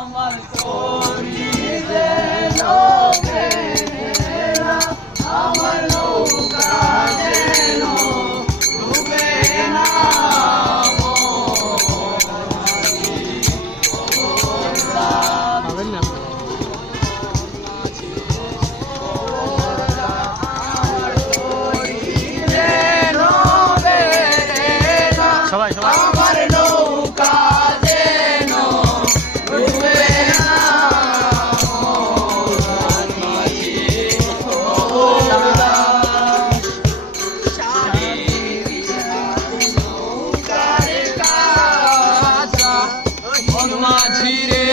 আমার তরি যেন ভেঙে না, আমার নৌকা যেন ডুবে না। সবাই সবাই আমার নৌকা যেন ডুবে না। নৌকার কাছা মাঝি রে